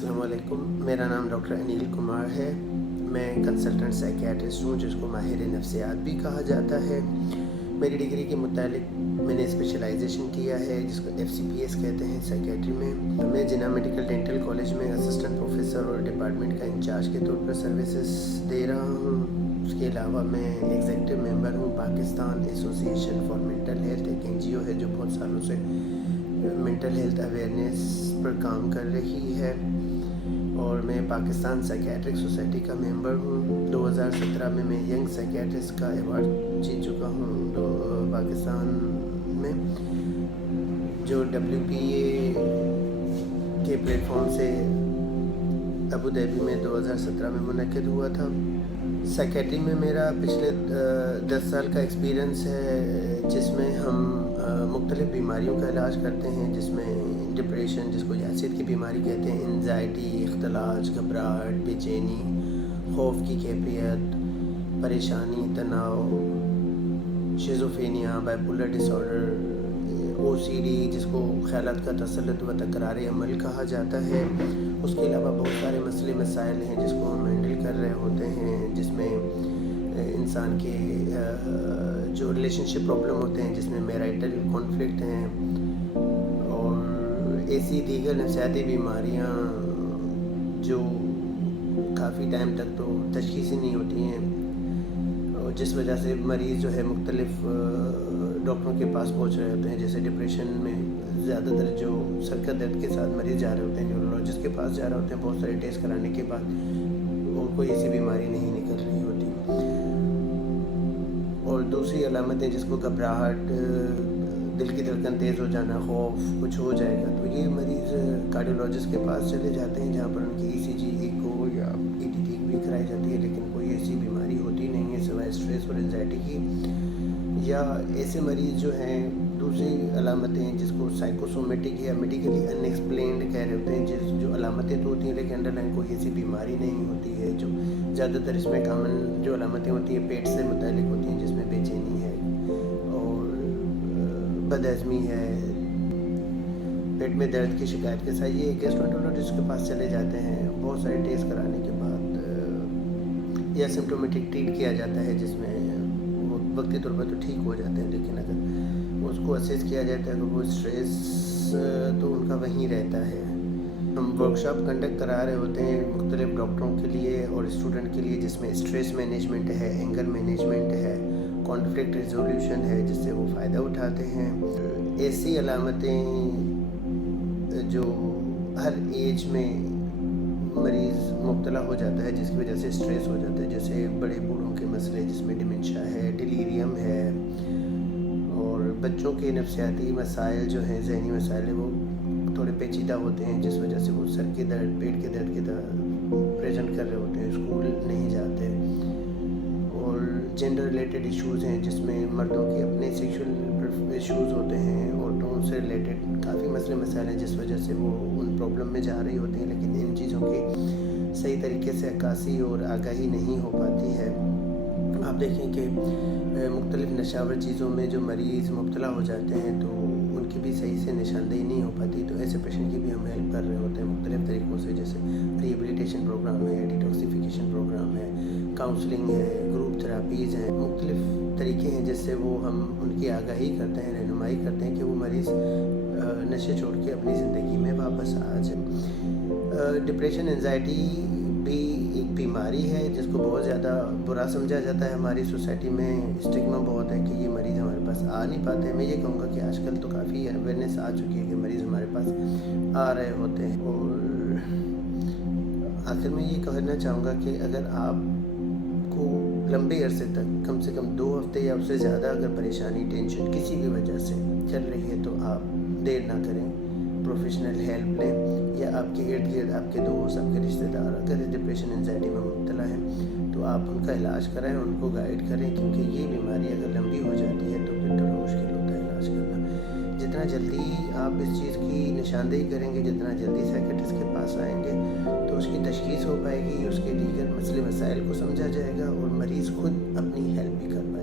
अस्सलाम वालेकुम। मेरा नाम डॉक्टर अनिल कुमार है। मैं कंसल्टेंट साइकियाट्रिस्ट हूँ, जिसको माहिर नफ्सियात भी कहा जाता है। मेरी डिग्री के मुतालिक मैंने स्पेशलाइजेशन किया है, जिसको FCPS कहते हैं साइकियाट्री में। मैं जिन्ना मेडिकल डेंटल कॉलेज में असिस्टेंट प्रोफेसर और डिपार्टमेंट का इंचार्ज के तौर पर सर्विसेज दे रहा हूँ। उसके अलावा मैं एग्जीक्यूटिव मेंबर हूँ Pakistan association for mental health, एक NGO है जो बहुत सालों से मेंटल हेल्थ अवेयरनेस पर काम कर रही है। और मैं पाकिस्तान साइकियाट्रिक सोसाइटी का मेंबर हूँ। 2017 में मैं यंग साइकियाट्रिस्ट का अवार्ड जीत चुका हूँ पाकिस्तान में, जो WPA के प्लेटफॉर्म से अबू धाबी में 2017 में मुनक्किद हुआ था। साइकियाट्री में मेरा पिछले 10 साल का एक्सपीरियंस है, जिसमें हम मुख्तलिफ़ बीमारियों का इलाज करते हैं, जिसमें डिप्रेशन, जिसको यासिद की बीमारी कहते हैं, एंजाइटी, इख्तलाज, घबराहट, बेचैनी, खौफ की कैफियत, परेशानी, तनाव, शिज़ोफ्रेनिया, बाइपोलर डिसऑर्डर, OCD, जिसको ख़यालात का तसल्लुत व तकरारी अमल कहा जाता है। उसके अलावा बहुत सारे मसले मसाइल हैं जिसको हम हैंडल कर रहे होते हैं, जिसमें इंसान के जो रिलेशनशिप प्रॉब्लम होते हैं, जिसमें मैरिटल कॉन्फ्लिक्ट हैं, और ऐसी दीगर नफ्सियाती बीमारियां जो काफ़ी टाइम तक तो तशख़ीस ही नहीं होती हैं, और जिस वजह से मरीज़ जो है मुख्तलिफ़ डॉक्टरों के पास पहुंच रहे होते हैं। जैसे डिप्रेशन में ज़्यादातर जो सर का दर्द के साथ मरीज़ जा रहे होते हैं, न्यूरोलॉजिस्ट के पास जा रहे होते हैं, बहुत सारे टेस्ट कराने के बाद उनको ऐसी बीमारी नहीं निकल रही होती। और दूसरी अलामतें, जिसको घबराहट, दिल की धड़कन तेज़ हो जाना, खौफ, कुछ हो जाएगा, तो ये मरीज़ कार्डियोलॉजिस्ट के पास चले जाते हैं, जहाँ पर उनकी ECG, एको या ETT भी कराई जाती है, लेकिन कोई ऐसी बीमारी होती नहीं है सिवाय स्ट्रेस और एंजाइटी की। या ऐसे मरीज़ जो हैं, दूसरी अलामतें जिसको साइकोसोमेटिक या मेडिकली अनएक्सप्लेन्ड कह रहे होते हैं, जो अलामतें तो होती हैं लेकिन अंडरलाइन कोई ऐसी बीमारी नहीं होती है। जो ज़्यादातर इसमें कॉमन जो अलामतें होती हैं पेट से मुतालिक होती हैं, जिसमें बेचैनी है और बदहज़मी है, पेट में दर्द की शिकायत के साथ ये गैस्ट्रोएंटरोलॉजिस्ट के पास चले जाते हैं। बहुत सारे टेस्ट कराने के बाद या सिम्टोमेटिक ट्रीट किया जाता है, जिसमें वो वक्ती तौर पर तो ठीक हो जाते हैं, लेकिन अगर उसको असेस किया जाता है तो वो स्ट्रेस तो उनका वहीं रहता है। हम वर्कशॉप कंडक्ट करा रहे होते हैं मुख्तलिफ़ डॉक्टरों के लिए और स्टूडेंट के लिए, जिसमें स्ट्रेस मैनेजमेंट है, एंगर मैनेजमेंट है, कॉन्फ्लिक्ट रिजोल्यूशन है, जिससे वो फ़ायदा उठाते हैं। ऐसी अलामतें जो हर एज में मरीज़ मुब्तला हो जाता है, जिसकी वजह से स्ट्रेस हो जाता है, जैसे बड़े बूढ़ों के मसले, जिसमें डिमेंशिया है, डिलीरियम है, और बच्चों के नफ्सियाती मसाइल जो हैं, ज़हनी मसाइल है, वो थोड़े पेचीदा होते हैं, जिस वजह से वो सर के दर्द, पेट के दर्द के प्रेजेंट कर रहे होते हैं, स्कूल नहीं जाते। और जेंडर रिलेटेड इश्यूज़ हैं, जिसमें मर्दों के अपने सेक्सुअल इश्यूज़ होते हैं, औरतों से रिलेटेड काफ़ी मसले मसाइल हैं, जिस वजह से वो उन प्रॉब्लम में जा रही होती हैं, लेकिन इन चीज़ों की सही तरीके से अक्कासी और आगाही नहीं हो पाती है। आप देखें कि मुख्तलिफ़ नशावर चीज़ों में जो मरीज़ मुब्तला हो जाते हैं, तो उनकी भी सही से निशानदेही नहीं हो पाती, तो ऐसे पेशेंट की भी हम हेल्प कर रहे होते हैं मुख्तलिफ़ तरीक़ों से, जैसे रिहेबिलिटेशन प्रोग्राम है, डिटॉक्सिफिकेशन प्रोग्राम है, काउंसलिंग है, ग्रुप थेरापीज़ हैं, मुख्तलिफ़ तरीके हैं जिससे वो हम उनकी आगाही करते हैं, रहनुमाई करते हैं कि वो मरीज़ नशे छोड़ के अपनी ज़िंदगी में वापस आ जाए। डिप्रेशन, एंजाइटी भी एक बीमारी है जिसको बहुत ज़्यादा बुरा समझा जाता है। हमारी सोसाइटी में स्टिग्मा बहुत है कि ये मरीज़ हमारे पास आ नहीं पाते हैं। मैं ये कहूँगा कि आजकल तो काफ़ी अवेयरनेस आ चुकी है कि मरीज़ हमारे पास आ रहे होते हैं। और आखिर में ये कहना चाहूँगा कि अगर आपको लंबे अरसे तक, कम से कम 2 हफ्ते या उससे ज़्यादा अगर परेशानी, टेंशन किसी भी वजह से चल रही है, तो आप देर ना करें, प्रोफेशनल हेल्प लें, या आपके इर्द गिर्द आपके दोस्त, आपके रिश्तेदार अगर डिप्रेशन, एंजाइटी में मुब्तला हैं, तो आप उनका इलाज कराएं, उनको गाइड करें, क्योंकि ये बीमारी अगर लंबी हो जाती है तो फिर थोड़ा मुश्किल होता है इलाज करना। जितना जल्दी आप इस चीज़ की निशानदेही करेंगे, जितना जल्दी साइकियाट्रिस्ट के पास आएंगे, तो उसकी तशख़ीस हो पाएगी, उसके दीगर मसले मसाइल को समझा जाएगा और मरीज़ खुद अपनी हेल्प भी कर पाएगा।